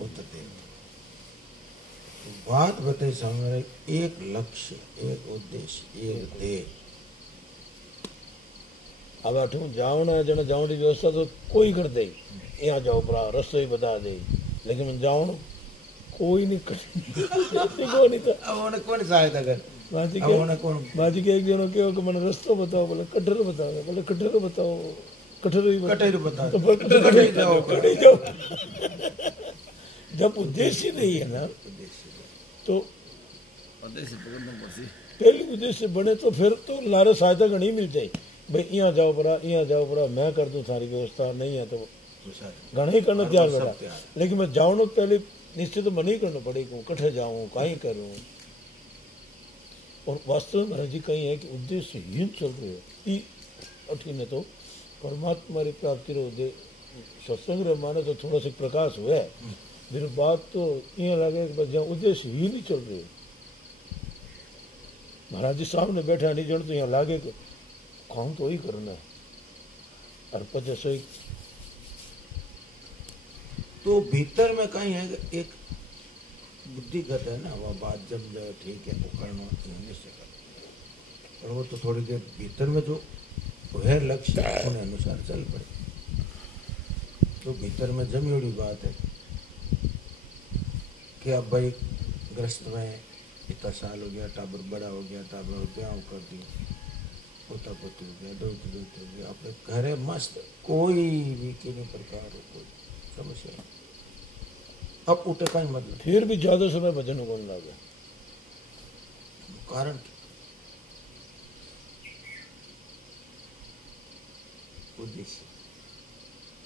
उतरते। बात बताई सामने, एक लक्ष्य, एक उद्देश्य, एक ध्येय। अब अठू जावना जन जावण की व्यवस्था तो कोई कर दे, यहाँ जाओ भरा रस्तो ही बता दे, लेकिन जावण कोई नहीं कर नहीं तो अब उन्हें कौन सहायता कर? बाजी अब उन्हें कौन? के एक जनो कहो कि मैंने रास्ता बताओ, बोले कठर बताओ, बोले कठर बताओ, कठर ही कठर बताओ, तो कठर जाओ, कठर जाओ। जब उद्देश्य नहीं है ना, तो पहले उद्देश्य बने तो फिर तो लारे सहायता का नहीं मिल जाए। भाई यहाँ जाओ बरा, यहाँ जाओ बरा, मैं कर दूं सारी व्यवस्था, नहीं है तो घना ही करना तैयार बेटा, लेकिन मैं जाऊँ पहले निश्चित तो मन ही करना पड़ेगा, कठे जाऊँ, कहीं करूँ। और वास्तव में महाराज जी कहीं है कि उद्देश्यहीन चल रहे हो, अठीने तो परमात्मा की प्राप्ति रो दे सत्संग रे माने तो थोड़ा सा प्रकाश हुआ है। मेरी बात तो ये लगे कि जहाँ उद्देश्यहीन ही चल रहे हो। महाराज जी सामने बैठा नहीं जन तो यहाँ लागे कि काम तो ही करना है, और जैसे तो भीतर में कहीं है एक बुद्धिगत है ना, वह बात जब जाए ठीक है वो करना निश्चय कर, और वो तो थोड़ी देर भीतर में जो है लक्ष्य उन्हें अनुसार चल पड़े। तो भीतर में जमी हुई बात है कि अब भाई ग्रस्त में इतना साल हो गया, टाबर बड़ा हो गया, टाबर ब्याह कर दिया, पोता पोती हो गया, दोती दोती हो गया, अपने घर है मस्त, कोई भी किसी प्रकार हो कोई समस्या नहीं। अब उठे का ही मतलब फिर भी ज्यादा समय भजन कौन लगा, कारण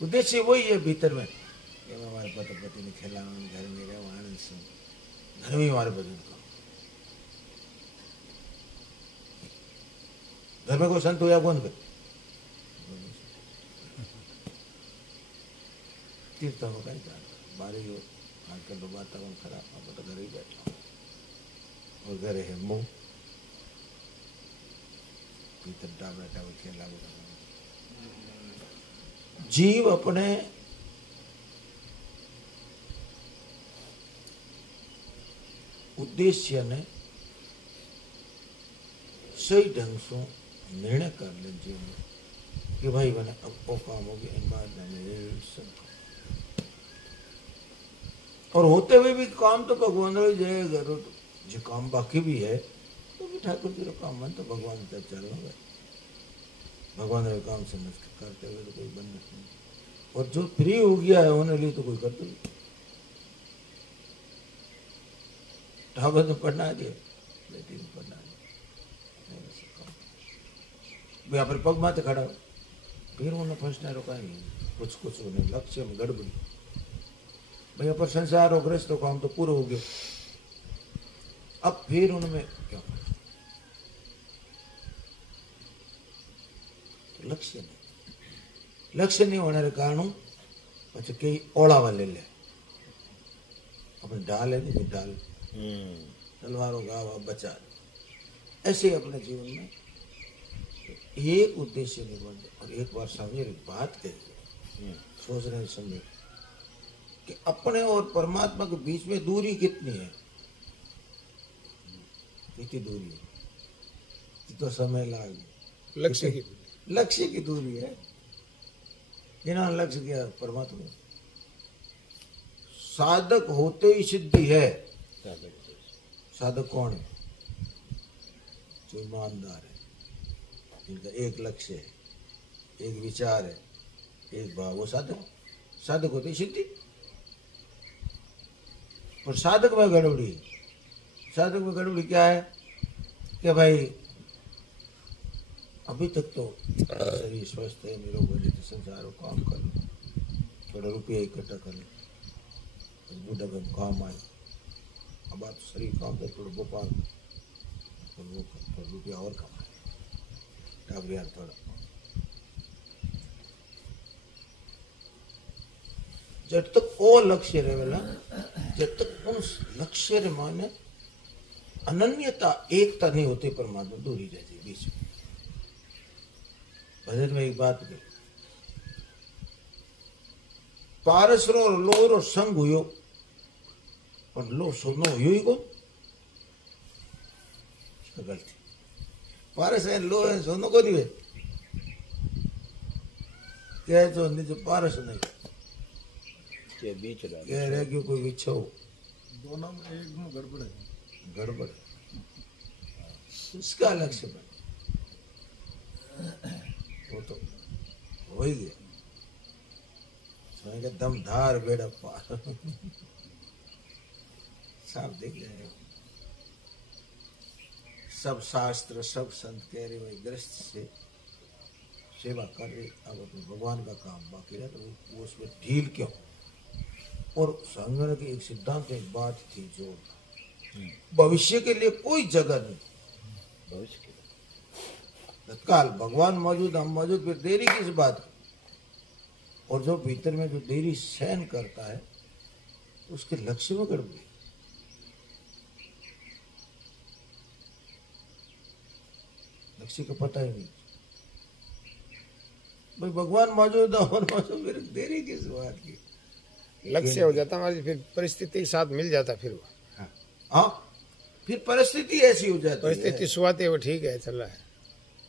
उद्देश्य वही है भीतर में कि हमारे पति पति ने खिलाओ, घर में रहो आनंद से, घर में हमारे भजन करो। घर में कोई संत हुआ कौन कर तीर्थ हो कहीं बारी हो, आजकल तो वातावरण खराब, अब तो घर ही बैठा हूँ और घर है मुंह पीतर बैठा हुआ खेला। जीव अपने उद्देश्य ने सही ढंग से निर्णय कर ले जीवन कि भाई बने अब वो काम हो गया, इन बात सब, और होते हुए भी काम तो भगवान जाएगा, जो काम बाकी भी है तो भी ठाकुर जी का काम मन तो भगवान तक चल रहा है, भगवान के काम से नष्ट करते हुए तो कोई बंधन नहीं, और जो फ्री हो गया है उन्हें लिए तो कोई करते नहीं। ठाकुर ने पढ़ना है, बेटी ने पढ़ना है, यहाँ पर पग माते खड़ा हो, फिर उन्हें फंसना रोका नहीं, कुछ कुछ उन्हें लक्ष्य में गड़बड़ी, भैया पर संसार और ग्रस्त काम तो पूरा हो गया, अब फिर उनमें क्या तो लक्ष्य नहीं, लक्ष्य नहीं होने के कारण पीछे कई ओढ़ावा ले ले, अपने ढाल है नहीं ढाल तलवारों गावा बचा, ऐसे अपने जीवन में एक उद्देश्य नहीं बनते। और एक बार समझे बात कही सोचने समझे कि अपने और परमात्मा के बीच में दूरी कितनी है, कितनी दूरी है, कितना समय लागे, लक्ष्य की दूरी है, जिन्होंने लक्ष्य किया परमात्मा, साधक होते ही सिद्धि है। साधक कौन है? जो ईमानदार है, जिनका एक लक्ष्य है, एक विचार है, एक भाव, वो साधक, साधक होते ही सिद्धि। और साधक में गड़बड़ी, साधक में गड़बड़ी क्या है कि भाई अभी तक तो शरीर स्वस्थ है, निरोग है, तो संसार को काम कर लो, थोड़ा रुपया इकट्ठा कर लो, बूढ़ा में काम आए, अब आप शरीर काम कर, थोड़ा भोपाल तो वो थोड़ा रुपया और कमाए, टाबर यार थोड़ा, जब तक वो लक्ष्य रहेगा, जब तक उस लक्ष्य रे माने अनन्यता एकता नहीं होती, परमात्मा दूरी रहती बीच में। भजन में एक बात कही, पारस रो लोर संग हुयो और लो सोनो हुई कौन गलती पारस है लो है सोनो को नहीं कह तो नीचे पारस नहीं के बीच कह रहे कि कोई इच्छा हो दोनों में एक में गड़बड़ है गड़बड़ है। इसका लक्ष्य बन वो तो हो ही गया दमधार बेड़ा पार साफ देख रहे हो सब शास्त्र सब संत कह रहे भाई ग्रस्त से सेवा कर रहे अब अपने भगवान का काम बाकी रहे तो वो उसमें ढील क्यों। और संगण के एक सिद्धांत एक बात थी जो भविष्य के लिए कोई जगह नहीं भविष्य के तत्काल भगवान मौजूद हम मौजूद फिर देरी किस बात की। और जो भीतर में जो देरी सहन करता है उसके लक्ष्य में गड़बड़ी लक्ष्य का पता ही नहीं भाई भगवान मौजूद है और मौजूद फिर देरी किस बात की। लक्ष्य हो जाता हमारी फिर परिस्थिति के साथ मिल जाता फिर वो हाँ फिर परिस्थिति ऐसी हो जाती है परिस्थिति शुरुआती है वो ठीक है चल रहा है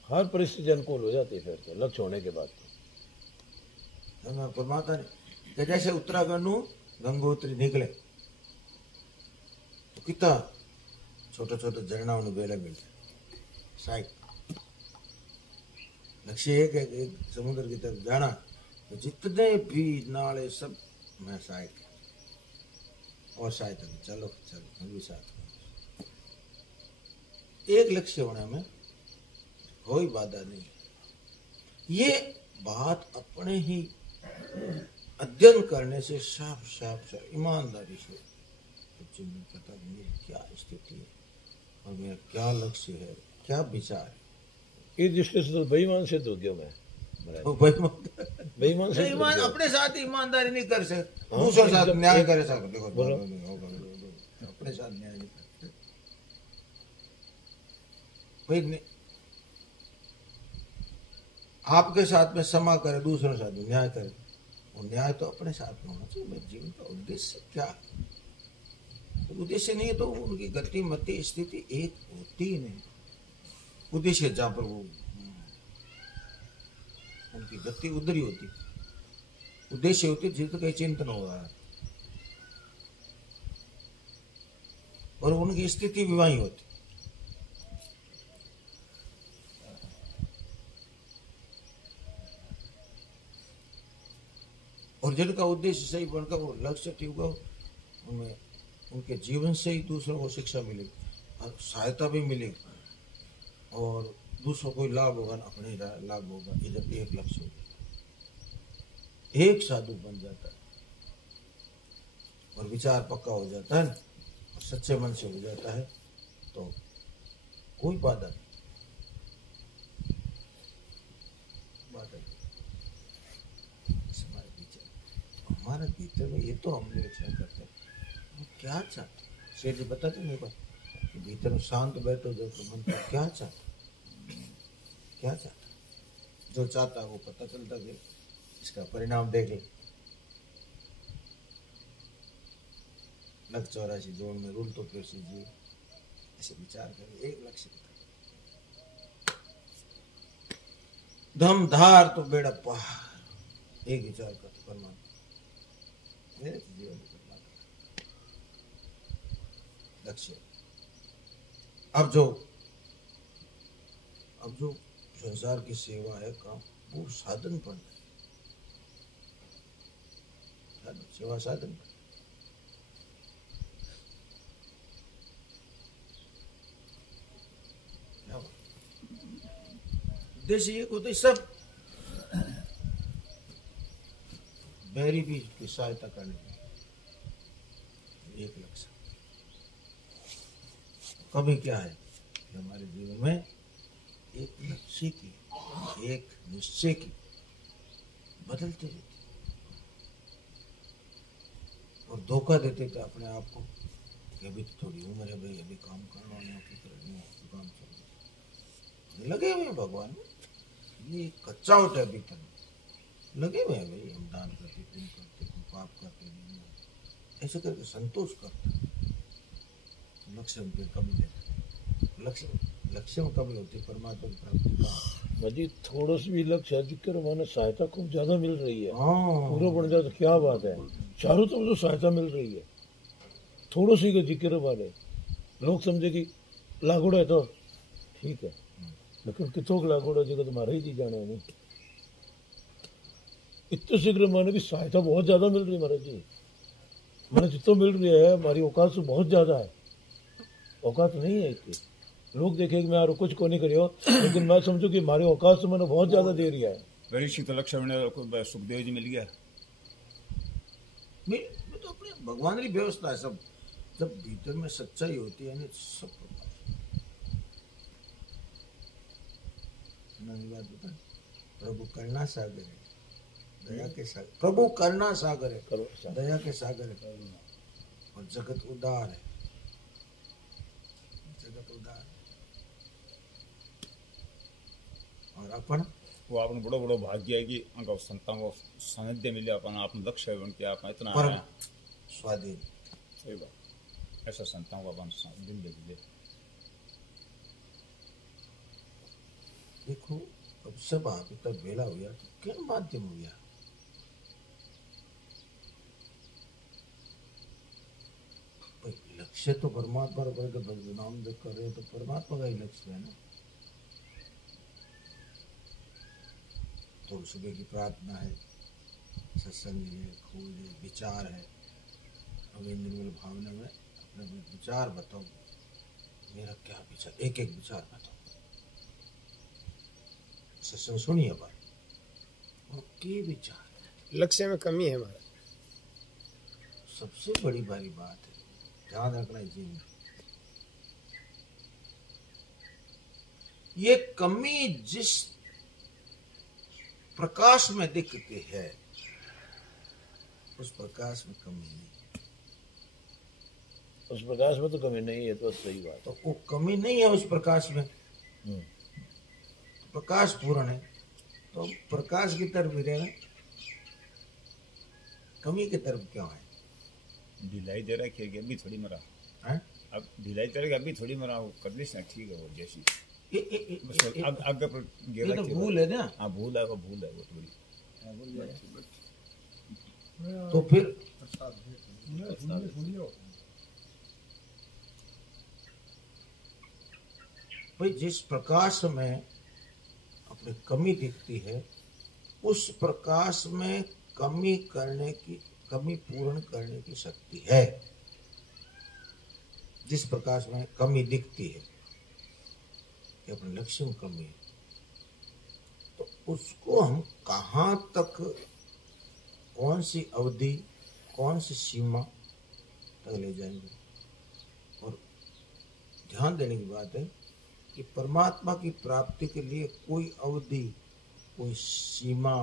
हर परिस्थिति अनुकूल हो जाती है फिर तो लक्ष्य होने के बाद तो परमात्मा ने कि जैसे उत्तराखंड गंगोत्री निकले तो कितना छोटे छोटे झरना बेले मिलते साइड लक्ष्य एक है एक समुद्र की तरफ जाना तो जितने भी नाले सब मैं सहायक और सहायता चलो चलो हम भी साथ एक लक्ष्य होने में कोई बाधा नहीं। ये बात अपने ही अध्ययन करने से साफ साफ ईमानदारी से में पता मेरी क्या स्थिति है और मेरा क्या लक्ष्य है क्या विचार है। इस दृष्टि से तो बेईमान सिद्ध हो गया मैं बेईमान से ईमान अपने साथ ईमानदारी नहीं कर सकते दूसरे साथ न्याय करे सकते देखो अपने साथ न्याय नहीं करते भाई आपके साथ में क्षमा करे दूसरों साथ में न्याय करे और न्याय तो अपने साथ में होना चाहिए। मेरे जीवन का उद्देश्य क्या है तो उद्देश्य नहीं है तो उनकी गति मति स्थिति एक होती ही नहीं। उद्देश्य जहां पर वो उनकी गति उधर ही होती उद्देश्य होती जिस तो कहीं चिंतन हो रहा है और उनकी स्थिति भी वही होती। और जिनका उद्देश्य सही बनकर वो लक्ष्य ठीक होगा उनमें उनके जीवन से ही दूसरों को शिक्षा मिलेगी और सहायता भी मिलेगी और दूसरों को लाभ होगा ना अपने लाभ होगा। ये जब एक लक्ष्य होगा एक साधु बन जाता है और विचार पक्का हो जाता है ना और सच्चे मन से हो जाता है तो कोई बाधा नहीं हमारे भीतर में ये तो हम निरीक्षण करते हैं हम क्या चाहते शेर जी बताते मेरे को भीतर में शांत बैठो जब तो मन को क्या चाहता जो चाहता है वो पता चलता कि इसका परिणाम देख ले। लग 84 जोड़ में रूल तो फिर सीजिए ऐसे विचार करें एक लक्ष्य धमधार तो बेड़ा पार एक विचार कर परमात्मा मेरे जीवन में लक्ष्य। अब जो संसार की सेवा है काम वो साधन बन रहा सेवा साधन उद्देश्य ये होते सब बैरी भी की सहायता करने की एक लक्ष्य। कभी क्या है कि हमारे जीवन में एक लक्ष्य की एक निश्चय की बदलते रहते और धोखा देते थे अपने आप को कि अभी तो थोड़ी उम्र है भाई अभी काम करना है काम चल लगे हुए हैं भगवान ये कच्चा होता है भीतर लगे हुए हैं भाई हम दान करते तुम पाप करते ऐसे करके संतोष करते लक्ष्य में फिर कमी नहीं, लक्ष्य में कमी होती है, परमात्मा की प्राप्ति का। भाजी थोड़ा सी भी लक्ष्य है, जिक्र माने सहायता खूब ज्यादा मिल रही है, हाँ पूरा बन जाए तो क्या बात है। चारों तरफ तो सहायता मिल रही है, थोड़ा सी का जिक्र वाले लोग समझे कि लागोड़ा है तो ठीक है, लेकिन कितों का लागोड़ा जगह तुम्हारा ही जी जाने नहीं। इतने शीघ्र माने भी सहायता बहुत ज्यादा मिल रही है महाराज जी, मैंने जितना मिल रही है हमारी औकात से बहुत ज्यादा है, औकात नहीं है इतनी। लोग देखे कि मैं यार कुछ को नहीं करियो, लेकिन मैं समझू कि हमारी औकात से मैंने बहुत ज्यादा दे रहा है। परीक्षित लक्ष्मण ने सुखदेव जी मिल गया, मैं तो अपने भगवान की व्यवस्था है सब, जब भीतर में सच्चाई होती है ना सब बात बता। प्रभु करना सागर है, दया के सागर, प्रभु करना सागर है, दया के सागर है, और जगत उदार है, जगत उदार है। और अपन वो आपने बड़ो बड़ो भाग्य है कि उनका संतान को सानिध्य मिले, अपन आप लक्ष्य बन के आप इतना परम स्वाधीन। सही बात, ऐसा संतान को अपन सानिध्य मिले। देखो अब सब आप तक वेला हुआ तो क्या माध्यम हुआ, लक्ष्य तो परमात्मा करके नाम जप कर रहे हो तो परमात्मा का ही लक्ष्य है ना। तो सुबह की प्रार्थना है, सत्संग है, खोज है, विचार है। अब इन निर्मल भावना में अपने विचार बताओ, मेरा क्या विचार, एक एक विचार बताओ। सत्संग सुनिए बात, और के विचार लक्ष्य में कमी है हमारा, सबसे बड़ी भारी बात है, ध्यान रखना है जीवन। ये कमी जिस प्रकाश में दिखती है उस प्रकाश में कमी नहीं, उस प्रकाश में तो कमी नहीं है, तो सही बात। तो वो कमी नहीं है उस प्रकाश में, प्रकाश पूर्ण है, तो प्रकाश की तरफ गिरेगा, कमी की तरफ क्यों है? ढिलाई दे रहा है कि अभी थोड़ी मरा हैं? अब ढिलाई दे रहा अभी थोड़ी मरा, वो कर ली ना ठीक है, वो जैसी बस ये आगे पर गिरा तो भूल है ना। हाँ भूल है, वो भूल है, वो थोड़ी तो फिर भाई जिस प्रकाश में अपनी कमी दिखती है उस प्रकाश में कमी करने की, कमी पूर्ण करने की शक्ति है। जिस प्रकाश में कमी दिखती है कि अपने लक्ष्य में कमी है, तो उसको हम कहाँ तक, कौन सी अवधि, कौन सी सीमा तक ले जाएंगे। और ध्यान देने की बात है कि परमात्मा की प्राप्ति के लिए कोई अवधि, कोई सीमा,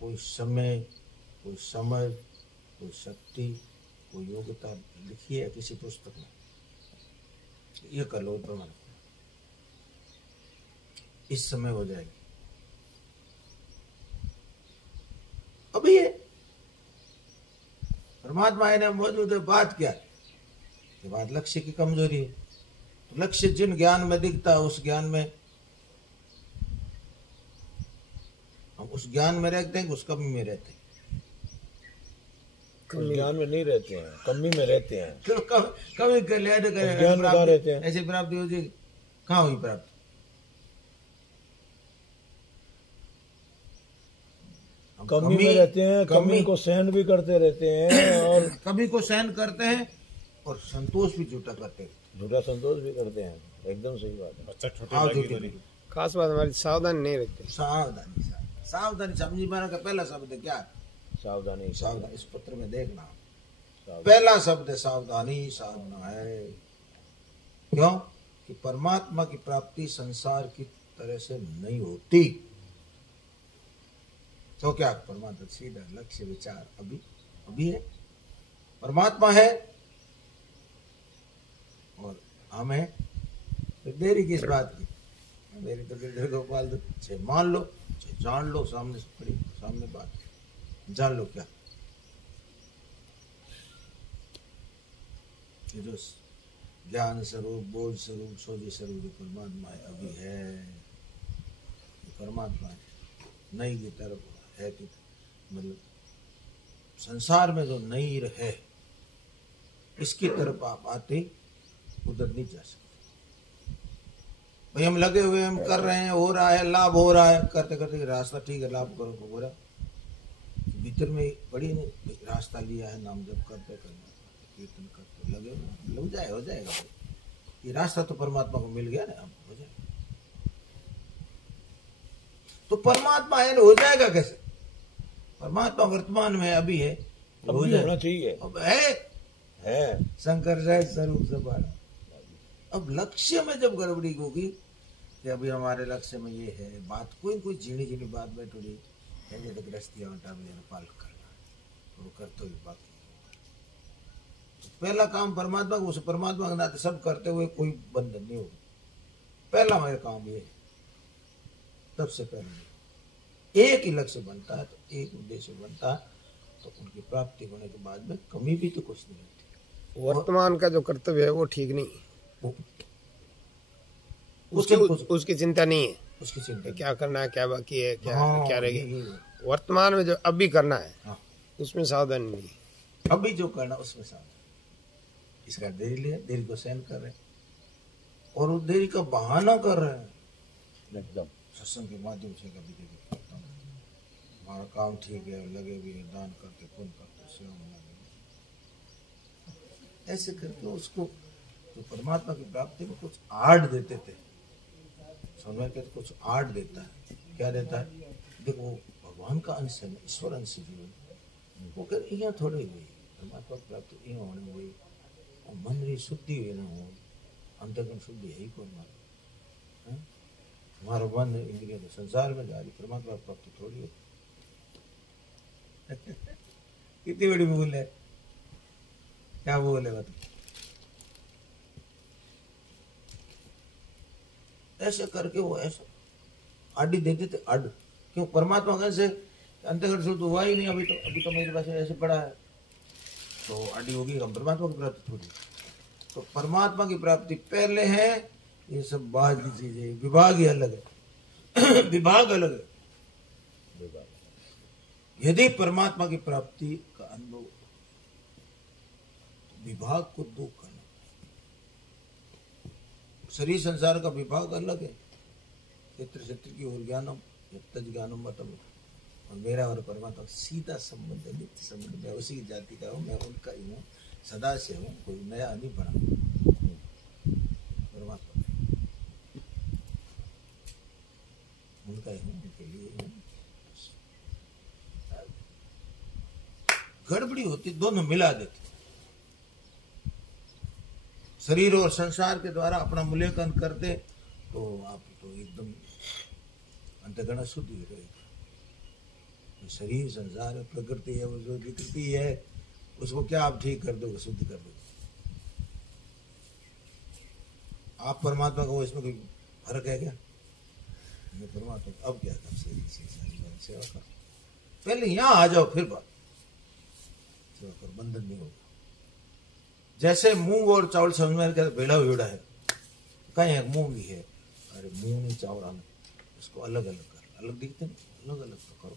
कोई समय, कोई समझ, कोई शक्ति, कोई योग्यता लिखी है किसी पुस्तक में, ये कर लो प्रमाण, इस समय हो जाएगी। अभी है परमात्मा है ना मौजूद है, बात क्या है? ये बात लक्ष्य की कमजोरी है। तो लक्ष्य जिन ज्ञान में दिखता है उस ज्ञान में हम उस ज्ञान में रहते हैं, उस कमी में रहते हैं। ज्ञान में नहीं रहते हैं, कमी में रहते हैं। तो कमी कर लिया तो ज्ञान में कहाँ रहते हैं? ऐसी प्राप्ति हो जाएगी, कहाँ हुई प्राप्ति? कमी में रहते हैं, कमी को सहन भी करते रहते हैं, और कमी को सहन करते हैं और संतोष भी झूठा करते हैं, झूठा संतोष भी करते हैं। एकदम सही बात है। बच्चा छोटे आओ लगी देखिए, तो नहीं। खास बात हमारी सावधान नहीं रखते। सावधानी, सावधानी समझी माना का पहला शब्द है क्या? सावधानी। सावधानी। इस पत्र में देखना सावधानी। पहला शब्द है सावधानी, साधना है। क्यों? कि परमात्मा की प्राप्ति संसार की तरह से नहीं होती। तो क्या परमात्मा सीधा लक्ष्य विचार अभी है, परमात्मा है और हम है, तो देरी किस बात की? मेरी तो गिरधर गोपाल तो मान लो, जान लो, सामने से पड़ी, सामने बात जान लो। क्या ये जो ज्ञान स्वरूप, बोध स्वरूप, सोझी स्वरूप जो परमात्मा है अभी है, ये परमात्मा है। नई की तरफ है कि मतलब संसार में जो नई है इसकी तरफ आप आते उधर नहीं जा सकते। भाई हम लगे हुए, हम कर रहे हैं, हो रहा है, लाभ हो रहा है, करते करते रास्ता ठीक है, लाभ करो हो रहा, भीतर में बड़ी नहीं रास्ता लिया है, नाम जप करते करना, कीर्तन करते लगे हुए, लग जाए हो जाएगा भाई, ये रास्ता तो परमात्मा को मिल गया ना, अब हो जाएगा। तो परमात्मा है ना, हो जाएगा कैसे? परमात्मा वर्तमान में अभी है, अब भी होना चाहिए, अब है शंकर जय स्वरूप सबारा। अब लक्ष्य में जब गड़बड़ी होगी कि अभी हमारे लक्ष्य में ये है बात, कोई झीणी झीणी बात बैठोगी है, जैसे गृहस्थियां पाल करना तो वो कर्तव्य बाकी। तो पहला काम परमात्मा को, उस परमात्मा के नाते सब करते हुए कोई बंधन नहीं होगा, पहला मेरा काम ये है। तब से पहले एक ही लक्ष्य बनता है, तो एक उद्देश्य बनता है, तो उनकी प्राप्ति होने के बाद में कमी भी तो कुछ नहीं रहती। वर्तमान का जो कर्तव्य है वो ठीक नहीं है, उसकी चिंता नहीं है, उसकी चिंता क्या करना है, क्या बाकी है, क्या क्या ये रहेगी। वर्तमान में जो अभी करना है उसमें सावधानी नहीं है। अभी जो करना उसमें सावधान। इसका देरी लिया, देरी को सहन कर रहे हैं और उस देरी का बहाना कर रहे हैं एकदम सत्संग के माध्यम से। कभी कभी करता हूँ, हमारा काम ठीक है, लगे भी है, दान करते, पुण्य करते, सेवा में लगे, ऐसे करके उसको जो परमात्मा की प्राप्ति में कुछ आड़ देते थे, समझ के कुछ आड़ देता है। क्या देता है? देखो वो भगवान का अंश है, ईश्वर अंश जीवन, वो कह यहाँ थोड़ी हुई परमात्मा की प्राप्ति, यहाँ होने हुई और मन री शुद्धि हुई ना हो, अंतर्गण शुद्धि है ही कौन मान, हमारा मन इंद्रिय तो संसार में जा रही, परमात्मा की प्राप्ति थोड़ी होती। कितनी बड़ी भूल है, क्या भूल है मतलब? ऐसे करके वो ऐसा आड़ी देते थे, अड क्यों? परमात्मा कैसे अंतर्गत शुद्ध हुआ ही नहीं, अभी तो मेरे पास ऐसे पड़ा है, तो आड़ी होगी, हम परमात्मा की प्राप्ति थोड़ी। तो परमात्मा की प्राप्ति पहले है, ये सब बाहर की चीजें, विभाग ही अलग है विभाग अलग है। यदि परमात्मा की प्राप्ति का अनुभव, विभाग को दूर करना। शरीर संसार का विभाग अलग है, क्षेत्र क्षेत्र की ओर ज्ञानम यत्तज ज्ञानम मतम, और मेरा और परमात्मा सीधा संबंध है, नित्य संबंध। मैं उसी की जाति का हूँ, मैं उनका ही हूँ, सदा से हूँ, कोई नया नहीं बना परमात्मा, उनका ही हूँ, उनके लिए हूँ। गड़बड़ी होती, दोनों मिला देते, शरीर और संसार के द्वारा अपना मूल्यांकन करते तो आप तो एकदम अंतःकरण शुद्ध ही रहेगा। शरीर संसार है, प्रकृति है, वो जो विकृति है, उसको क्या आप ठीक कर दोगे, शुद्ध कर दोगे? आप परमात्मा को, इसमें कोई फर्क है क्या? मैं परमात्मा अब क्या कर, शरीर संसार सेवा कर, पहले यहां आ जाओ, फिर बात सेवा कर, बंधन नहीं होगा। जैसे मूंग और चावल समझ में क्या भेड़ा भेड़ा है, कहीं है मूंग ही है, अरे मूंग नहीं चावल आना, इसको अलग अलग कर, अलग दिखते नहीं, अलग अलग तो करो।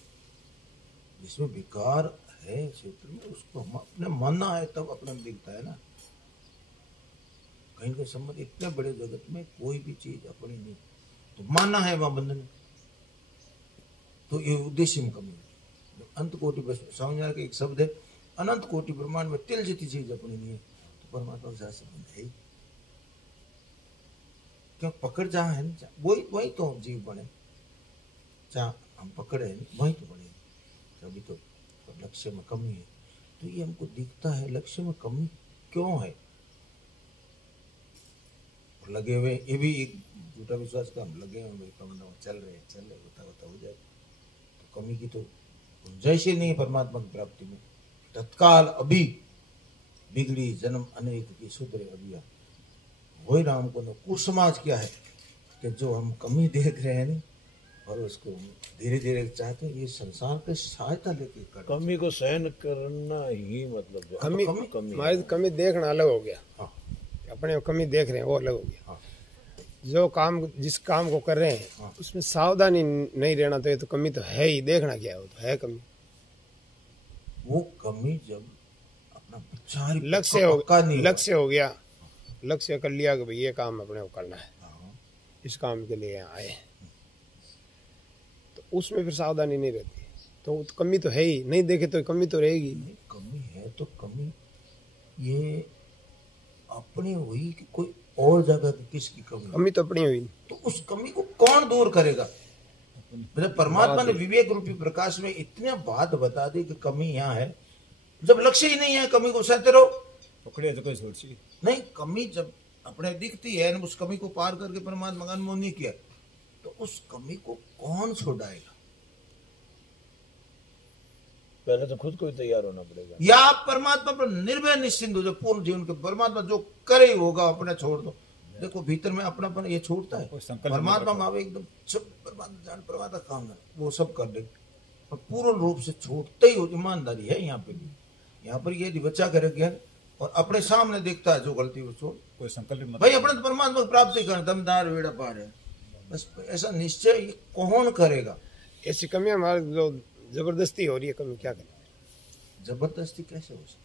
जिसमें विकार है क्षेत्र में, उसको हम अपने मानना है, तब अपने में दिखता है ना। कहीं के संबंध, इतने बड़े जगत में कोई भी चीज अपनी नहीं, तो मानना है वहां बंधन में, तो ये उद्देश्य में कमी है। अंत कोटि समझ में एक शब्द है, अनंत कोटि ब्रह्मांड में तिल जितनी चीज अपनी नहीं है, परमात्मा के साथ संबंध है ही क्यों? पकड़ जहां है ना, वही तो जीव बने, जहाँ हम पकड़े हैं वही तो बने। अभी तो लक्ष्य में कमी है, तो ये हमको दिखता है लक्ष्य में कमी क्यों है, और लगे हुए, ये भी एक झूठा विश्वास का, हम लगे हुए कम चल रहे होता हो जाए, तो कमी की तो गुंजाइश ही नहीं है परमात्मा की प्राप्ति में। तत्काल अभी बिगड़ी जन्म अनेक की सुधरे अभिया, वही राम को कुसमाज क्या है कि जो हम कमी देख रहे हैं और उसको धीरे धीरे चाहते हैं, ये संसार के सहायता लेके कर, कमी को सहन करना ही मतलब कमी देखना अलग हो गया। हाँ। अपने कमी देख रहे हैं वो अलग हो गया। हाँ। जो काम जिस काम को कर रहे हैं हाँ। उसमें सावधानी नहीं रहना तो ये तो कमी तो है ही, देखना क्या है वो तो है कमी। वो कमी जब अपना विचार ही लक्ष्य हो गया, लक्ष्य कर लिया कि भाई ये काम अपने को करना है, हाँ। इस काम के लिए आए, तो उसमें फिर सावधानी नहीं रहती तो कमी तो है ही, नहीं देखे तो कमी तो रहेगी। नहीं, कमी है तो कमी ये अपनी हुई कि कोई और जगह की किसकी कमी तो अपनी हुई। तो उस कमी को कौन दूर करेगा? मतलब परमात्मा ने विवेक रूपी प्रकाश में इतने बात बता दी कि कमी यहाँ है, जब लक्ष्य ही नहीं है कमी को सहते रहो, पकड़े तो कोई सोची नहीं। कमी जब अपने दिखती है, उस कमी को पार करके परमात्मा का अनुभव नहीं किया तो उस कमी को कौन छुड़ाएगा? पहले तो खुद को ही तैयार होना पड़ेगा। या आप परमात्मा पर निर्भय निश्चिंत हो जो पूर्ण जीवन के परमात्मा जो करे ही होगा, अपने छोड़ दो। देखो भीतर में अपनापन ये छूटता है, परमात्मा में एकदम सब परमात्मा जान परमात्मा काम है वो सब कर दे, और पूर्ण रूप से छूटते ही हो। ईमानदारी है यहाँ पे भी, यहाँ पर ये बच्चा करे ज्ञान और अपने सामने देखता है जो गलती वो छोड़, कोई संकल्प मत भाई अपने तो परमात्मा की प्राप्ति कर, दमदार वेड़ा पार है बस। ऐसा निश्चय ये कौन करेगा? ऐसी कमियां हमारे जो जबरदस्ती हो रही है, कमी क्या करें? जबरदस्ती कैसे हो सकती?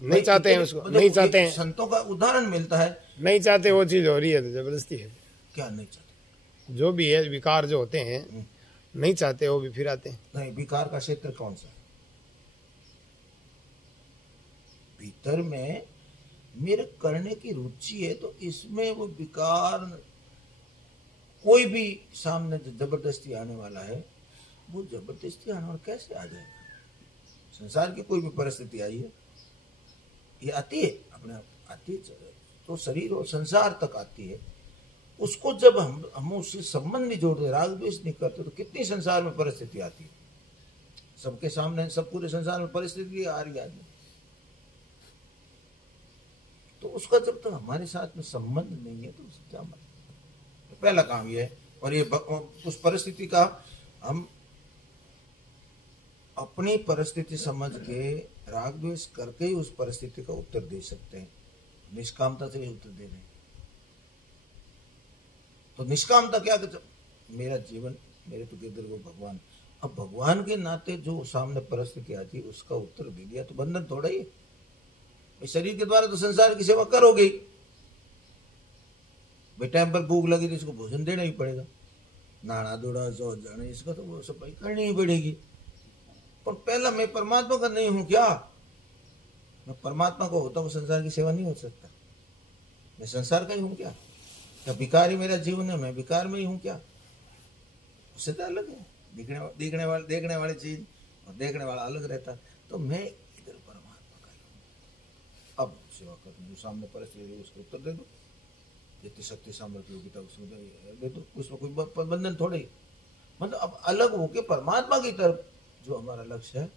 नहीं चाहते हैं उसको, नहीं चाहते हैं, संतों का उदाहरण मिलता है, नहीं चाहते वो चीज हो रही है तो जबरदस्ती है। क्या नहीं चाहते? जो भी है विकार जो होते हैं नहीं चाहते वो भी फिर आते हैं। नहीं, विकार का क्षेत्र कौन सा है? भीतर में मेरे करने की रुचि है तो इसमें वो विकार कोई भी सामने जो जबरदस्ती आने वाला है, वो जबरदस्ती आने वाला कैसे आ जाएगा? संसार की कोई भी परिस्थिति आई है, ये आती है अपने आप आती है, तो शरीर और संसार तक आती है। उसको जब हम उससे संबंध नहीं जोड़ते, राग द्वेष नहीं करते, तो कितनी संसार में परिस्थिति आती है। सबके सामने, सब पूरे संसार में परिस्थिति आ रही है, तो उसका जब तक हमारे साथ में संबंध नहीं है तो उससे क्या मतलब? तो पहला काम ये है, और ये उस परिस्थिति का हम अपनी परिस्थिति समझ के राग द्वेष करके ही उस परिस्थिति का उत्तर दे सकते हैं। निष्कामता से ही उत्तर दे रहे हैं। तो निष्कामता क्या कि मेरा जीवन मेरे तो गिरधर को भगवान, अब भगवान के नाते जो सामने परिस्थिति आती है उसका उत्तर दे दिया तो बंधन थोड़ा ही है। शरीर के द्वारा तो संसार की सेवा करोगे, भाई टाइम पर भूख लगी तो इसको भोजन देना ही पड़ेगा, नाना दौड़ा जो जाने इसका तो वो सफाई करनी ही पड़ेगी। पर पहला मैं परमात्मा का नहीं हूं क्या? मैं परमात्मा को होता हूं, संसार की सेवा नहीं हो सकता। मैं संसार का ही हूं क्या? क्या भिखारी मेरा जीवन है, मैं विकार में ही हूं क्या? उससे तो अलग है। देखने वाली चीज और देखने वाला अलग रहता है। तो मैं इधर परमात्मा का ही हूं। अब सेवा कर जो सामने परिस्थिति उसको उत्तर दे दो, जितनी शक्ति सामर्थ्य योग्यता उसमें दे दो, उसमें कोई बंधन थोड़े ही। मतलब अब अलग होके परमात्मा की तरफ जो हमारा लक्ष्य है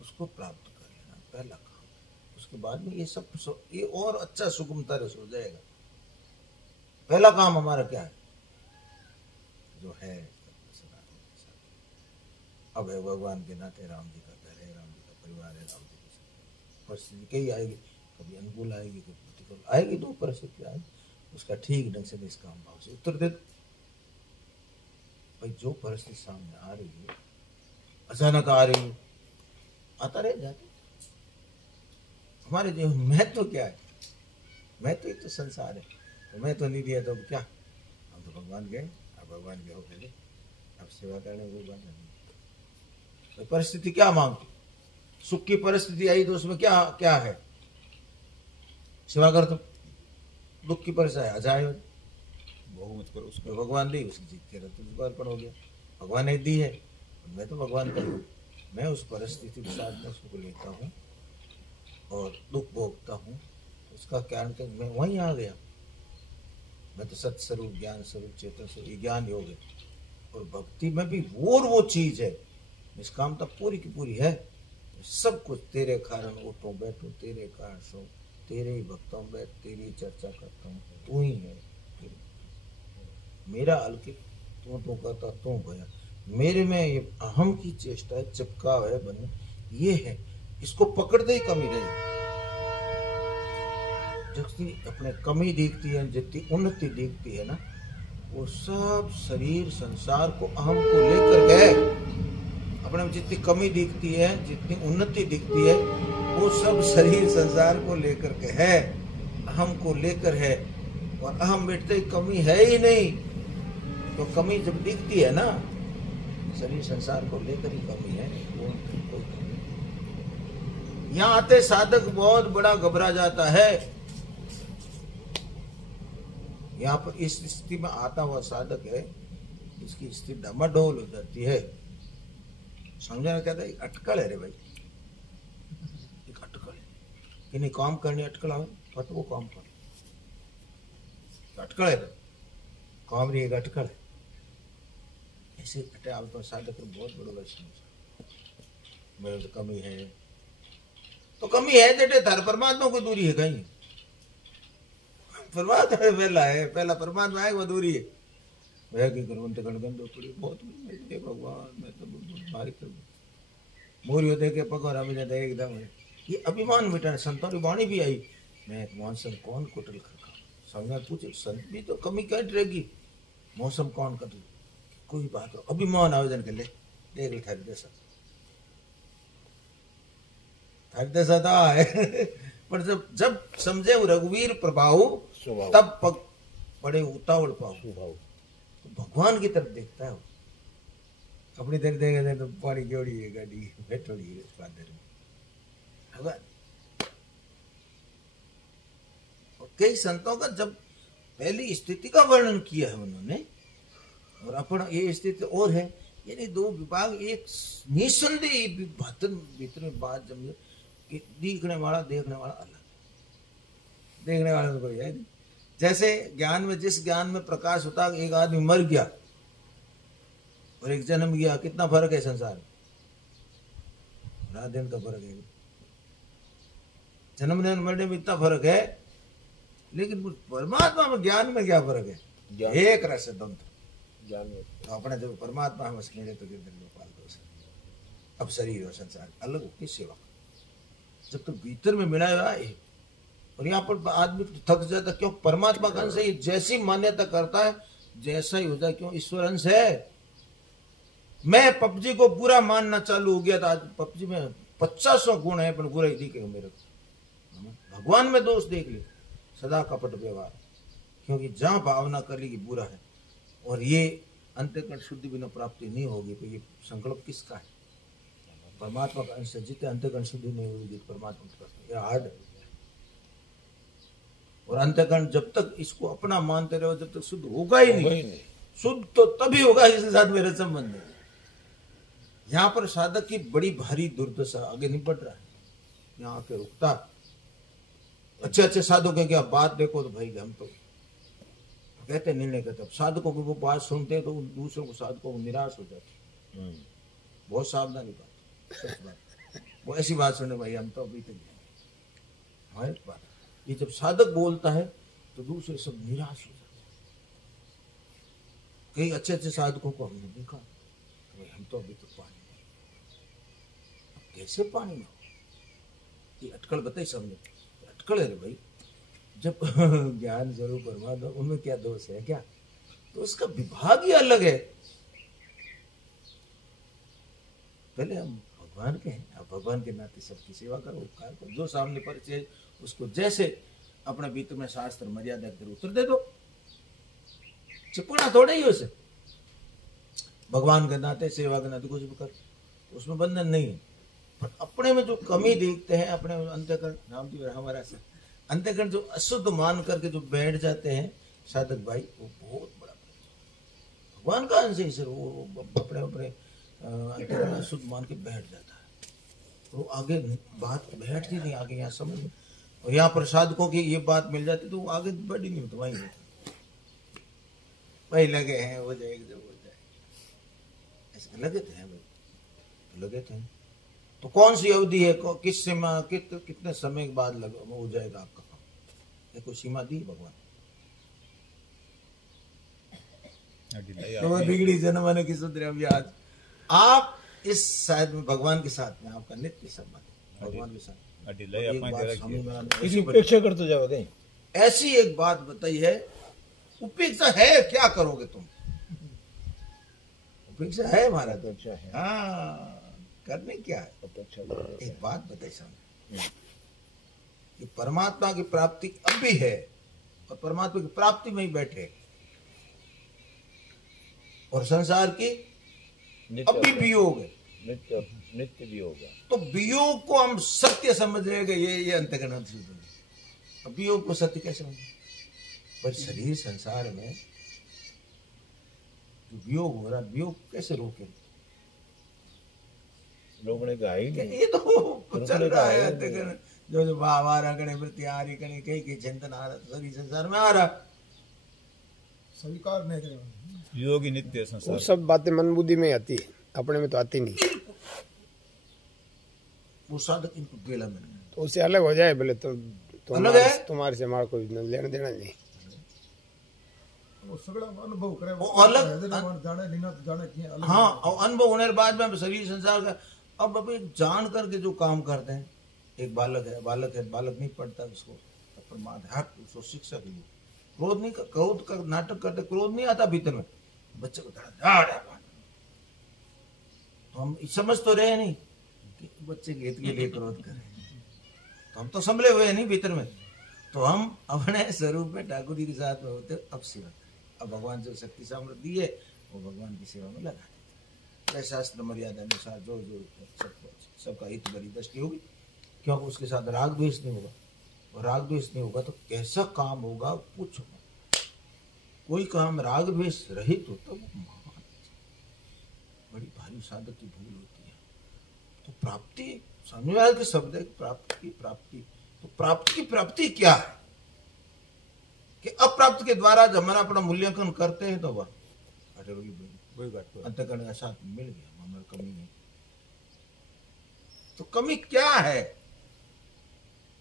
उसको प्राप्त कर लेना पहला काम। उसके बाद में ये सब ये और अच्छा सुगमता रस हो जाएगा। पहला काम हमारा क्या है? जो है अब है भगवान के नाते राम जी का घर है, राम जी का परिवार है, राम जी की परिस्थिति कई आएगी, कभी अनुकूल आएगी, कभी प्रतिकूल आएगी, दो परिस्थिति आएगी, उसका ठीक ढंग से निष्काम भाव से उत्तर दे दो। भाई जो परिस्थिति सामने आ रही है, अचानक आ रही है, आता रह जाते हमारे जीवन में तो क्या है? मैं तो एक तो संसार है, तो मैं तो नहीं दिया तो क्या? हम तो भगवान गए, अब भगवान के हो गए, अब सेवा करने को बात नहीं। तो परिस्थिति क्या मांगती? सुख की परिस्थिति आई तो उसमें क्या क्या है? सेवा कर दो। दुख की परिस्थिति आ जाए भोग मत करो उसको, भगवान दी उसकी जीत के रहते उसको अर्पण हो गया, भगवान ने दी है, मैं तो भगवान का हूँ। मैं उस परिस्थिति के साथ में सुख लेता हूँ और दुख भोगता हूँ, उसका कारण क्या? मैं वहीं आ गया। मैं तो सत स्वरूप, ज्ञान स्वरूप, चेतन स्वरूप, ज्ञान योग है। और भक्ति में भी वो चीज है, निष्कामता पूरी की पूरी है। सब कुछ तेरे कारण उठो बैठो, तेरे कारण सो, तेरे ही भक्तों में बैठ, तेरी ही चर्चा करता हूँ, तू ही है मेरा अलौकिक, तू करता तू भया। मेरे में ये अहम की चेष्टा है, चिपकाव है, बन ये है, इसको पकड़ते ही कमी रही। जितनी अपने कमी दिखती है, जितनी उन्नति दिखती है ना, वो सब शरीर संसार को अहम को लेकर गए। अपने में जितनी कमी दिखती है, जितनी उन्नति दिखती है, वो सब शरीर संसार को लेकर के है, अहम को लेकर है। और अहम मिटते ही कमी है ही नहीं। तो कमी जब दिखती है ना, शरीर संसार को लेकर ही कमी है, वो कोई कमी नहीं। यहाँ आते साधक बहुत बड़ा घबरा जाता है। यहाँ पर इस स्थिति में आता हुआ साधक है, इसकी स्थिति डमाडोल हो जाती है। समझाना कहता है अटकल है रे भाई, एक अटकल है कि नहीं काम करनी अटकल हो तो वो काम कर अटकल है, काम रही एक अटकल है। ऐसे अटे आप तो साधक बहुत बड़ो लक्षण मेरे तो कमी है, तो कमी है तो थार परमात्मा को दूरी है कहीं। परमात्मा पहला है, पहला परमात्मा है, वो दूरी है। वह की करूँ तो गणगंदो पड़ी बहुत भगवान, मैं तो मारी करूँ मोरियो दे के पकड़ा मिले तो एकदम है। ये अभिमान मिटाने संतों की वाणी भी आई। मैं मौसम कौन कुटल खरका समझा पूछे, संत भी तो कमी कट रहेगी, मौसम कौन कर कोई बात हो, अभिमान आवेदन कर ले देख ले थारी दशा, थारी दशा तो है। पर जब समझे वो रघुवीर प्रभाव तब पग बड़े उतावल पाओ, तो भगवान की तरफ देखता है वो। अपनी तरफ देखेगा तो पानी क्योड़ी है गाड़ी बैठोड़ी है फादर में भगवान। और कई संतों का जब पहली स्थिति का वर्णन किया है उन्होंने, और अपना ये स्थिति और है, यानी दो विभाग एक निसंदेह भीतर में बात जब कि देखने वाला अलग, देखने वाला तो कोई है नहीं। जैसे ज्ञान में, जिस ज्ञान में प्रकाश होता है, एक आदमी मर गया और एक जन्म गया, कितना फर्क है संसार में, रात दिन का फर्क है। जन्म दिन मरने में इतना फर्क है, लेकिन परमात्मा में ज्ञान में क्या फर्क है? एक रस है द्वंद्व ज्ञान में। तो अपने जब परमात्मा हम समझे तो गिरधर गोपाल दोष है। अब शरीर और संसार अलग होती सेवा, जब तक भीतर में मिला हुआ है। और यहाँ पर आदमी थक जाता, क्यों? परमात्मा का अंश है, जैसी मान्यता करता है जैसा ही होता है। क्यों? ईश्वर अंश है। मैं पबजी को बुरा मानना चालू हो गया था, आज पबजी में 50 गुण है, पर बुरा ही दिखेगा मेरे को। भगवान में दोष देख ले, सदा कपट व्यवहार, क्योंकि जहां भावना कर ली कि बुरा है और ये अंतःकरण शुद्धि बिना प्राप्ति नहीं होगी, तो ये संकल्प किसका है? परमात्मा का अंश। जितने अंतःकरण शुद्धि नहीं होगी परमात्मा का, यह हार्ड है। और अंतःकरण जब तक इसको अपना मानते रहो, जब तक शुद्ध होगा ही नहीं। शुद्ध तो तभी होगा इसके साथ मेरा संबंध है। यहाँ पर साधक की बड़ी भारी दुर्दशा, आगे नहीं बढ़ रहा है, यहाँ आके रुकता। अच्छे अच्छे साधु के क्या बात देखो तो भाई हम तो कहते निर्णय करते, साधकों की वो बात सुनते तो दूसरों को साधकों को निराश हो जाती। बहुत सावधानी बात, सच बात। वो ऐसी बात सुने भाई हम तो अभी तक हमारी बात, ये जब साधक बोलता है तो दूसरे सब निराश हो जाते हैं। कई अच्छे अच्छे साधकों को हमने देखा, तो भाई हम तो अभी तक पानी में, कैसे पानी में? ये अटकल बताई सबने, अटकल है रे भाई। जब ज्ञान जरूर परमात्मा, उनमें क्या दोष है क्या? तो उसका विभाग ही अलग है। पहले हम भगवान के हैं, अब भगवान के नाते सबकी सेवा करो, उपकार करो। जो सामने परिचय उसको जैसे अपने भीतर में शास्त्र मर्यादा कर उत्तर दे दो, चिपकना थोड़ा ही उसे। भगवान के नाते सेवा के नाते कुछ भी कर, उसमें बंधन नहीं है। पर अपने में जो कमी देखते हैं, अपने अंतःकरण, नाम भी हमारा से अंतःकरण जो अशुद्ध मान करके जो बैठ जाते हैं साधक भाई, वो बहुत बड़ा भगवान का अंश है सर। वो अपने अपने अंतःकरण अशुद्ध मान के बैठ जाता है, वो आगे बात बैठती नहीं, आगे यहाँ समझ। और यहाँ पर साधकों की ये बात मिल जाती तो वो आगे बढ़ी नहीं होती, वही लगे हैं, हो जाएगा जब हो जाए, ऐसे लगे थे भाई, लगे थे। तो कौन सी अवधि है, किस सीमा, कितने समय के बाद हो जाएगा आपका काम? ये कोई सीमा दी भगवान? तो बिगड़ी जन्म ने की सुधरे। अभी आज आप इस शायद में भगवान के साथ में आपका नित्य संबंध, भगवान के साथ अपेक्षा करते जाओ कहीं ऐसी एक बात बताई है, उपेक्षा है, क्या करोगे तुम? उपेक्षा है महाराज, अच्छा है। हाँ, करने क्या है? अच्छा एक बात बताई सामने कि परमात्मा की प्राप्ति अब भी है और परमात्मा की प्राप्ति में ही बैठे, और संसार की अब भी वियोग है। नित्य नित्य भी होगा। तो वियोग को हम सत्य समझ रहे हैं कि ये अंतःकरण शुद्ध है। अब वियोग को सत्य कैसे समझे? पर शरीर संसार में जो वियोग हो रहा, वियोग कैसे रोके? लोगों ने कहा ही नहीं। ये तो चल रहा है अंतःकरण, जो बाहर गणे वृत्ति आ रही, गणे कई चिंतन आ रहा, तो शरीर संसार में आ रहा, स्वीकार नहीं करेगा। योगी नित्य वो संसार। सब बातें मन बुद्धि में आती है, अपने में तो आती नहीं। वो साधक इनको बेला में तो उससे अलग हो जाए बोले तो अलग है? तुम्हारे से हमारा कोई लेना देना नहीं। वो सगड़ा अनुभव करे, वो अलग- जाने नहीं ना जाने किए अलग। हाँ, और अनुभव होने के बाद में शरीर संसार का अब एक जान करके जो काम करते हैं, एक बालक है, बालक नहीं पढ़ता, उसको परमात्मा हक, उसको शिक्षा के लिए क्रोध नहीं, क्रोध का नाटक करते, क्रोध नहीं आता भीतर में, बच्चे को तो हम समझ तो रहे नहीं कि बच्चे के हित के लिए क्रोध करें, तो हम तो संभले हुए नहीं भीतर में, तो हम अपने स्वरूप में ठाकुर जी के साथ में होते, अब सेवा करें। अब भगवान जो शक्ति सामर्थ्य दी है वो भगवान की सेवा में लगा देते, शास्त्र मर्यादा अनुसार जो जो सबका हित भरी दृष्टि होगी, क्योंकि उसके साथ राग द्वेष नहीं होगा, और राग द्वेष नहीं होगा तो कैसा काम होगा पूछो। कोई काम राग द्वेष रहित हो तो महान, बड़ी भारी साधक की भूल होती है। तो प्राप्ति, सामने वाले के शब्द है प्राप्ति प्राप्ति, तो प्राप्ति की प्राप्ति क्या है कि अप्राप्त के द्वारा जब हमारा अपना मूल्यांकन करते हैं तो वह अंतःकरण का साथ मिल गया, हमारा कमी नहीं। तो कमी क्या है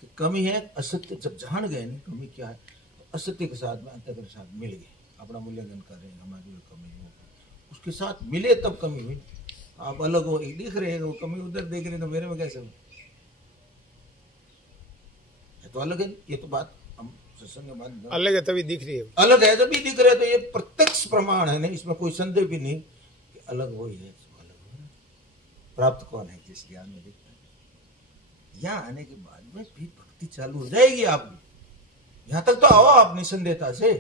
कि कमी है असत्य, जब जान गए नहीं कमी क्या है, तो असत्य के साथ में अंतःकरण के साथ मिल गए, अपना मूल्यांकन कर रहे हैं, हमारी कमी हो, उसके साथ मिले तब कमी हुई। आप अलग हो, एक दिख रहे हैं वो कमी, उधर देख रहे हैं तो मेरे में कैसे हो, तो अलग है। ये तो बात हम सत्संग के बाद अलग है तभी दिख रही है। अलग है जब भी दिख रहे, तो ये प्रत्यक्ष प्रमाण है, नहीं इसमें कोई संदेह भी नहीं कि अलग वही है, अलग हो रहा है। प्राप्त कौन है जिस ज्ञान में दिखता है। यहाँ आने के बाद में फिर भक्ति चालू हो जाएगी आपकी। यहाँ तक तो आओ आप निसंदेहता से,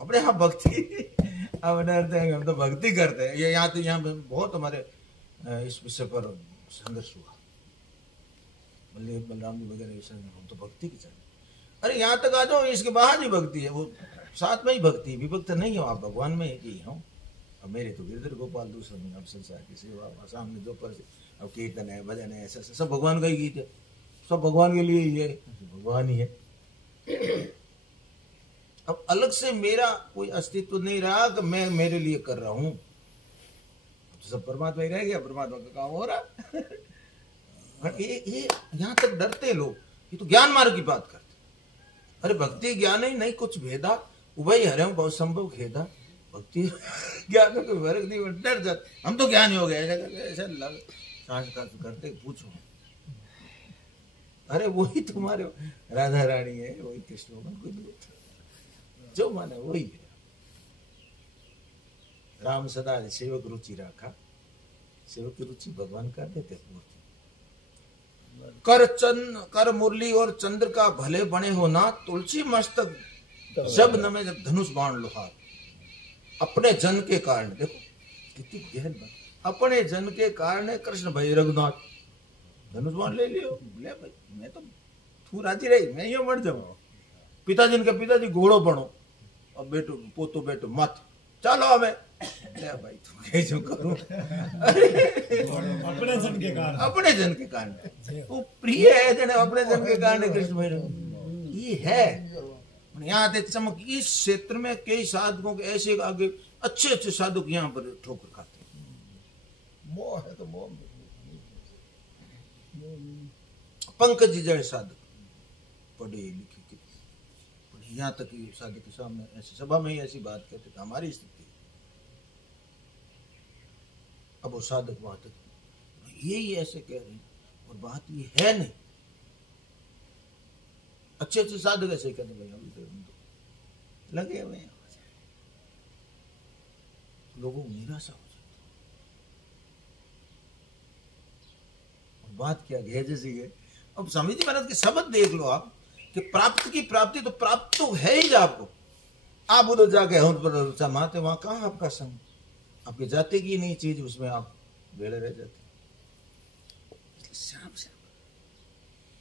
अपने यहाँ भक्ति अब डरते हैं, हम तो भक्ति करते हैं। ये यहाँ तो यहाँ बहुत हमारे इस विषय पर संघर्ष हुआ, बलराम जी वगैरह, हम तो भक्ति की चाहिए। अरे यहाँ तक आ जाओ, इसके बाहर ही भक्ति है, वो साथ में ही भक्ति, विभक्त नहीं हो आप, भगवान में ही हो। अब मेरे तो गिरधर गोपाल दूसरा में, अब संसार की सेवा, सामने दो पर अब कीर्तन है, भजन है, ऐसा सब भगवान का ही गीत है, सब भगवान के लिए ही है, भगवान ही है। अब अलग से मेरा कोई अस्तित्व नहीं रहा कि मैं मेरे लिए कर रहा हूं, तो सब परमात्मा ही रह गया, परमात्मा का काम हो रहा। ये यहाँ तक डरते लोग, ये तो ज्ञान मार्ग की बात करते। अरे भक्ति ज्ञान ही नहीं कुछ भेदा, उभय हरे बहुत संभव खेदा, भक्ति ज्ञान में कोई फर्क नहीं, डर जाते। हम तो ज्ञान ही हो गया ऐसा लग सांस करते पूछो। अरे वही तुम्हारे राधा रानी है, वही कृष्ण भगवान, कोई दूर जो माने वही है। राम सदा सेवक रुचि रखा, सेवक की रुचि भगवान कर देते पूर्ति। कर मुरली और चंद्र का भले बने हो ना, तुलसी मस्तक जब नमे जब धनुष बाण लोहार। अपने जन के कारण, देखो कितनी गहन बात, अपने जन के कारण कृष्ण भाई रघुनाथ धनुष बाण ले लियो, ले भाई मैं तो तू राजी रही, मैं ये मर जाऊं। पिताजी के पिताजी घोड़ो बनो, और बेटो पोतो बेटो मत, चलो हमें ले भाई तू कैसे करूं। अपने जन के कारण, अपने जन के कारण वो प्रिय है जने, अपने जन के कारण कृष्ण भाई ये है। यहाँ आते चमक, इस क्षेत्र में कई साधकों के ऐसे आगे अच्छे अच्छे साधक यहाँ पर ठोकर खाते हैं। मोह है तो मोह, पंकज जी जैसे साधक पढ़े लिखे, यहाँ तक साधक के सामने ऐसी सभा में ही ऐसी बात कहते थे, हमारी स्थिति। अब वो साधक वहां तक यही ऐसे कह रहे हैं, और बात ये है नहीं, अच्छे अच्छे साधक ऐसे कहते भाई अभी तो लगे हुए हैं, लोगों को निराशा हो जाती। बात क्या है जैसी है। अब स्वामी जी महाराज के शब्द देख लो आप कि प्राप्त की प्राप्ति तो प्राप्त तो है ही आपको। आप उधर जाके समाते वहां कहाँ आपका संग, आपकी जाति की नहीं चीज उसमें आप बेड़े रह जाते। सांप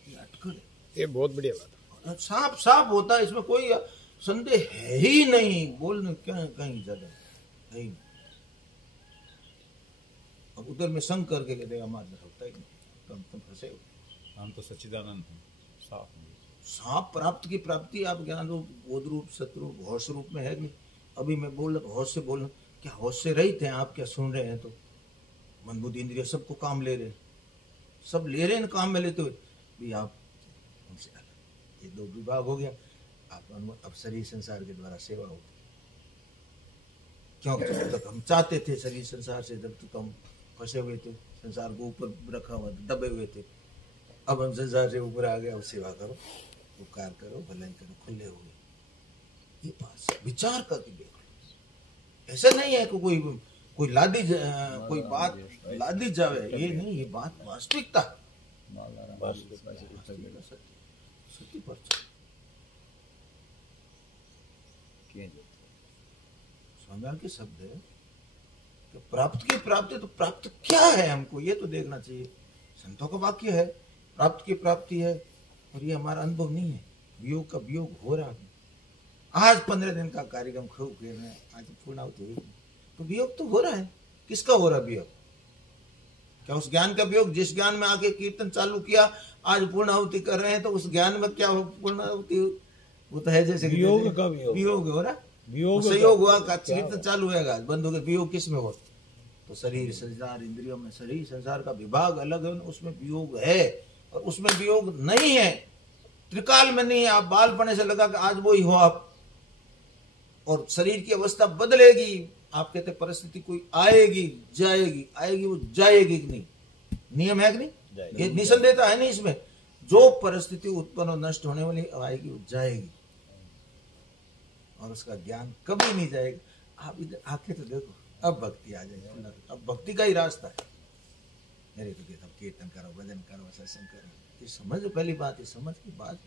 ये अटकल है, ये बहुत बढ़िया बात है। सांप सांप होता है, इसमें कोई संदेह है ही नहीं। बोलने क्या कहीं ज्यादा है ही नहीं। अब उधर में संग करके कहते हमारे होता ही नहीं, तुम फंसे हो। हम तो सच्चिदानंद हैं, साफ हैं। सांप प्राप्त की प्राप्ति आप ज्ञान रूप बोध रूप सतरूप होश रूप में है नहीं। अभी मैं बोल होश से बोल, क्या होश से रहित हैं आप? क्या सुन रहे हैं? तो मन बुद्धि इंद्रिय सबको काम ले रहे हैं, सब ले रहे हैं काम में लेते हुए भी आप उनसे अलग। ये दो विभाग हो गया। आप अब शरीर संसार के द्वारा सेवा होती। क्यों? जब तक हम चाहते थे शरीर संसार से, जब तक हम फंसे हुए थे, संसार को ऊपर रखा हुआ दबे हुए थे। अब हम संसार से ऊपर आ गए। अब सेवा करो, उपकार करो, भलाई करो, खुले हुए। ये बात विचार करके देखो। ऐसा नहीं है कि कोई लादी कोई बात लादी जावे, ये नहीं। ये बात वास्तविकता, सत्य पर स्वामी के शब्द है कि प्राप्त की प्राप्ति। तो प्राप्त क्या है हमको ये तो देखना चाहिए। संतों का वाक्य है प्राप्त की प्राप्ति है, और ये हमारा अनुभव नहीं है। वियोग का वियोग हो रहा है। आज 15 दिन का कार्यक्रम खूब कर रहे हैं, आज पूर्णाहुति हुई तो वियोग तो हो रहा है। किसका हो रहा वियोग? क्या उस ज्ञान का वियोग? जिस ज्ञान में आके कीर्तन चालू किया, आज पूर्णाहुति कर रहे हैं, तो उस ज्ञान में क्या पूर्णाहुति? वो तो है जैसे वियोग का वियोग हो रहा, वियोग संयोग हुआ का कीर्तन चालू होगा, बंद हो गया। वियोग किस में हो? तो शरीर संसार इंद्रियों में शरीर संसार का विभाग अलग है, उसमें वियोग है। और उसमें वियोग नहीं है, त्रिकाल में नहीं है। आप बालपने से लगा कि आज वो ही हो आप, और शरीर की अवस्था बदलेगी। आप कहते परिस्थिति कोई आएगी जाएगी, आएगी वो जाएगी कि नहीं, नियम है कि नहीं? ये निसंदेहता है नहीं इसमें। जो परिस्थिति उत्पन्न और नष्ट होने वाली आएगी वो जाएगी, और उसका ज्ञान कभी नहीं जाएगा। आप इधर आके तो देखो, अब भक्ति आ जाएगी। अब भक्ति का ही रास्ता है। मेरे तो कहता कीर्तन करो, भजन करो, सत्संग करो। ये समझ पहली बात है, समझ की बात।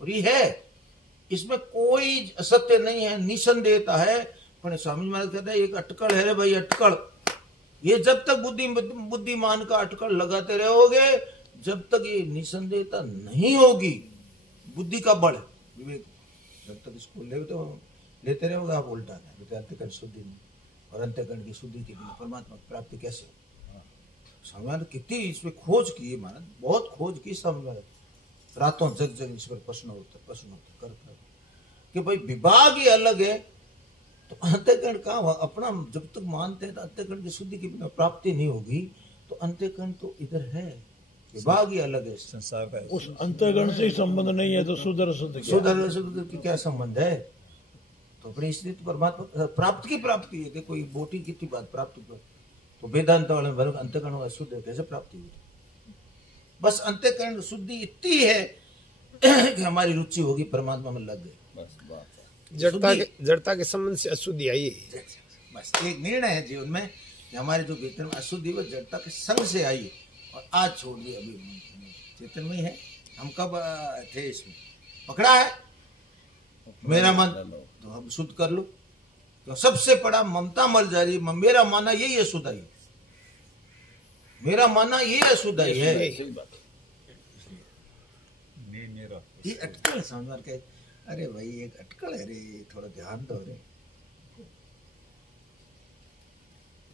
और ये है, इसमें कोई असत्य नहीं है, निसंदेहता है। पर स्वामी महाराज कहते हैं एक अटकल है रे भाई, अटकल। ये जब तक बुद्धिमान का अटकल लगाते रहोगे, जब तक ये निसंदेहता नहीं होगी, बुद्धि का बल विवेक, जब तक इसको लेते रहोगे आप उल्टा है। तो अंतःकरण शुद्धि नहीं, और अंतःकरण की शुद्धि के बिना परमात्मा की प्राप्ति कैसे हो? स्वामी महाराज कितनी इसमें खोज की महाराज, बहुत खोज की स्वामी महाराज। रातों जग जग ईश्वर प्रश्न होता कर कि भाई विभाग ही अलग है, तो अंतःकरण का अपना जब तक मानते हैं तो अंतःकरण की शुद्धि की बिना प्राप्ति नहीं होगी। तो अंतःकरण तो इधर है, विभाग ही अलग है। संसार का उस अंतःकरण से ही संबंध नहीं है, तो शुद्ध शुद्ध की क्या संबंध है? तो अपनी स्थिति परमात्मा प्राप्त की प्राप्ति है। देखो ये बोटी कितनी बात प्राप्ति पर, तो वेदांत वाले अंतःकरण अशुद्ध है, कैसे प्राप्ति हुई? बस अंतःकरण शुद्धि इतनी है कि हमारी रुचि होगी परमात्मा में लग गई। बस बात है। जड़ता के संबंध से अशुद्धि आई है। बस एक निर्णय है जीवन में कि हमारे जो भीतर में अशुद्धि वो जड़ता के संग से आई, और आज छोड़ दिया। अभी चेतन में है। हम कब थे इसमें पकड़ा है मेरा मन, तो हम शुद्ध कर लो। तो सबसे बड़ा ममता मर जा रही। मेरा माना यही अशुद्धाई, मेरा माना ये अशुद्धाई है। ये अटकल समझ के, अरे भाई एक अटकल है रे, थोड़ा ध्यान दो रे।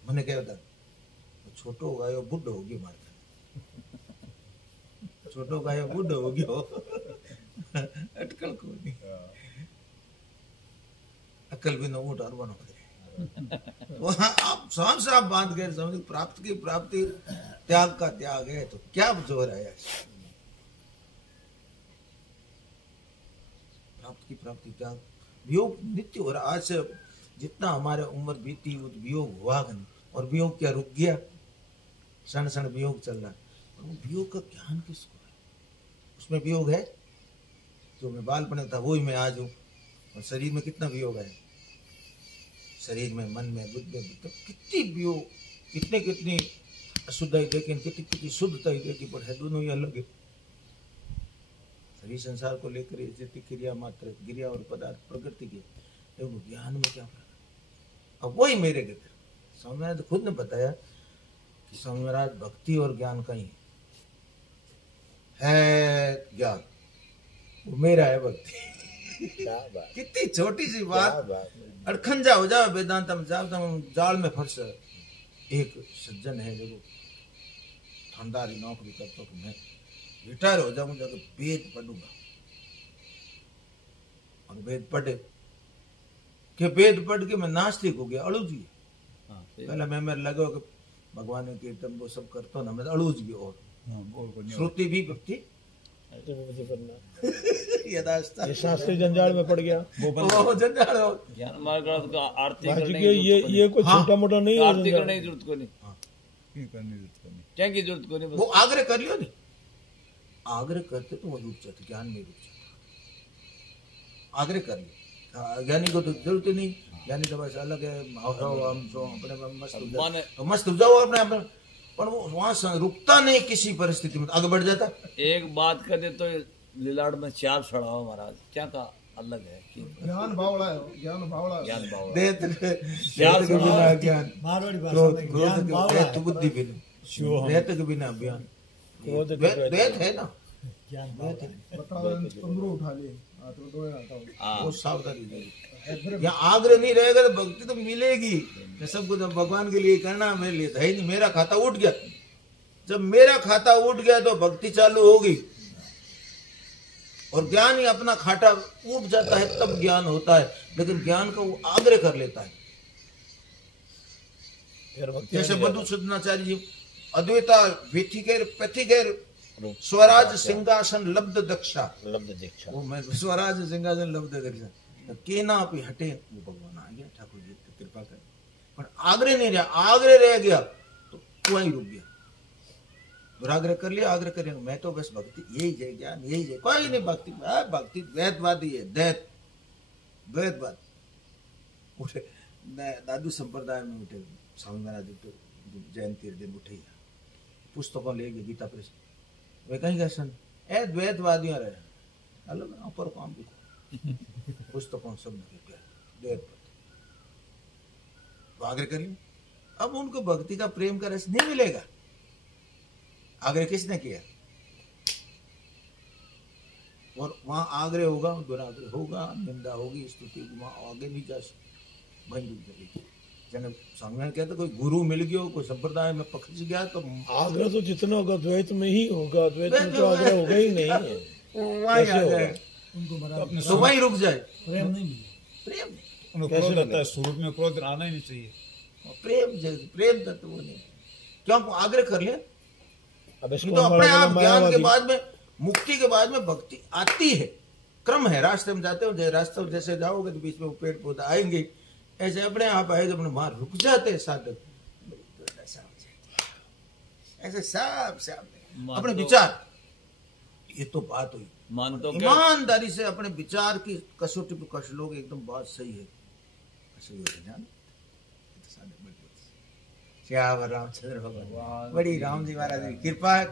मैंने क्या बता, छोटो गायो बुढ़ो होगी मारता, छोटो गायो बुढ़ो होगी हो। अटकल को नहीं, अकल भी न ऊँट और बनो। वहां आप सांस आप बांध गए, समझ प्राप्त की प्राप्ति त्याग का त्याग है। तो क्या जोर है? प्राप्त की प्राप्ति त्याग, वियोग नित्य हो रहा। आज से जितना हमारे उम्र बीती वो वियोग हुआ नहीं, और वियोग क्या रुक गया? क्षण क्षण वियोग चल रहा है। और वो वियोग का ज्ञान किसको है? उसमें वियोग है जो मैं बालपन था वही मैं आज हूँ। और शरीर में कितना वियोग है, शरीर में, मन में, बुद्धि में, तो कितनी वियोग, कितने कितनी अशुद्धाई देखी, कितनी कितनी शुद्धताई देखी, पर है दोनों ही अलग है। शरीर संसार को लेकर जितनी क्रिया मात्र, क्रिया और पदार्थ प्रकृति के, लेकिन ज्ञान में क्या फर्क है। अब वही मेरे के स्वामी महाराज खुद ने बताया कि स्वामी महाराज भक्ति और ज्ञान का ही है ज्ञान, वो मेरा है भक्ति। क्या बात, कितनी छोटी सी क्या बात, बात। अड़खंजा हो जाओ वेदांत में, जाल में फंस। एक सज्जन है देखो, थानदारी नौकरी करता, तो मैं रिटायर हो जाऊंगा तो वेद पढ़ूंगा। और वेद पढ़े कि वेद पढ़ के मैं नास्तिक हो गया, अड़ूज गया। पहले मैं लगा कि भगवान के कीर्तन वो सब करता ना, मैं अड़ूज गया। और श्रुति भी भक्ति यथास्था, ये शास्त्री जंजाल में पड़ गया। वो जंजाल हो। ज्ञान मार्ग का आरती बाकी करने के की ये कोई छोटा मोटा नहीं है आरती जंजाल। करने की जरूरत को नहीं, क्या की जरूरत को नहीं, वो बस आग्रह कर लियो नहीं, आग्रह करते तो वो रुक जाते, ज्ञान में रुक जाते। आग्रह कर लियो, ज्ञानी को तो जरूरत ही नहीं, ज्ञानी तो बस अलग है, हम जो अपने में मस्त हो जाओ, माने- तो मस्त हो जाओ अपने आप में। पर वो वहां से रुकता नहीं, किसी परिस्थिति में आगे बढ़ जाता। एक बात कर दे तो लीलाड़ में चार सड़ा हो महाराज, क्या का अलग है कि ज्ञान बावड़ा है, ज्ञान बावड़ा है। ज्ञान भाव है। देत के बिना ज्ञान, मारवाड़ी भाषा क्रोध में क्रोध ज्ञान के बावड़ा देत है। बुद्धि बिना, देत के बिना अभियान, क्रोध के देत है ना, ज्ञान बावड़ा है। बताओ तंबरू उठा लिए, हाथ में दो हाथ। हाँ, वो सावधानी चाहिए। यहाँ आग्रह नहीं रहेगा तो भक्ति तो मिलेगी। मैं सब कुछ अब भगवान के लिए करना, मेरे लिए था ही नहीं। मेरा खाता उठ गया, जब मेरा खाता उठ गया तो भक्ति चालू होगी। और ज्ञान ही अपना खाता उठ जाता है तब ज्ञान होता है, लेकिन ज्ञान का वो आग्रह कर लेता है। फिर भक्ति जैसे नहीं मधु सूदनाचार्य जी, अद्वैता व्यथिकेर पथिकेर स्वराज सिंहासन लब्ध दक्षा, आता। लब्ध दीक्षा। वो मैं स्वराज सिंहासन लब्ध दक्षा, केना पे हटे, वो भगवान आ गया, ठाकुर जी की कृपा कर। पर आग्रह नहीं रहा, आग्रह रह गया तो वहीं रुक गया। दुराग्रह कर लिया, आग्रह करेंगे मैं तो बस भक्ति यही है, ज्ञान यही है, कोई नहीं भक्ति। भक्ति द्वैतवादी है, द्वैतवाद उठे। दादू संप्रदाय में उठे स्वामी महाराज तो जयंती दिन उठे, पुस्तकों ले गए गीता प्रेस, वे कहीं गए सन ए द्वैतवादियों रहे अलग ऊपर काम भी पुस्तकों सब द्वैतवाद आग्रह कर लिया। अब उनको भक्ति का प्रेम का रस नहीं मिलेगा। आग्रह किसने किया? और वहां आग्रह होगा, दुराग्रह होगा, निंदा होगी, स्तुति, वहां आगे नहीं जा सकते, वहीं रुक जाएगी। जन सामने कहते कोई गुरु मिल गया, कोई संप्रदाय में पकड़ गया तो आग्रह तो जितना होगा द्वैत में ही होगा, द्वैत में तो आग्रह होगा ही नहीं है। वहीं आ जाए, उनको बराबर तो वहीं रुक जाए। प्रेम नहीं मिले। प्रेम उनको कैसे क्रोध आता लगे? है, शुरू में क्रोध आना ही नहीं चाहिए। प्रेम तत्व वो नहीं। क्यों आग्रह कर लिया? अब ये इसको तो अपने आप ज्ञान के मायावादी बाद में, मुक्ति के बाद में भक्ति आती है, क्रम है। रास्ते में जाते हो, रास्ते में जैसे जाओगे तो बीच में वो पेड़ पौधा आएंगे, ऐसे अपने आप आएगा, अपने वहां रुक जाते हैं साधक, ऐसे सब अपने विचार। ये तो बात हुई, मान तो क्या ईमानदारी से अपने विचार की कसौटी पे कस लोग, एकदम बात सही है, सही हो जान। श्याम रामचंद्र भगवान, बड़ी राम जी महाराज की कृपा है।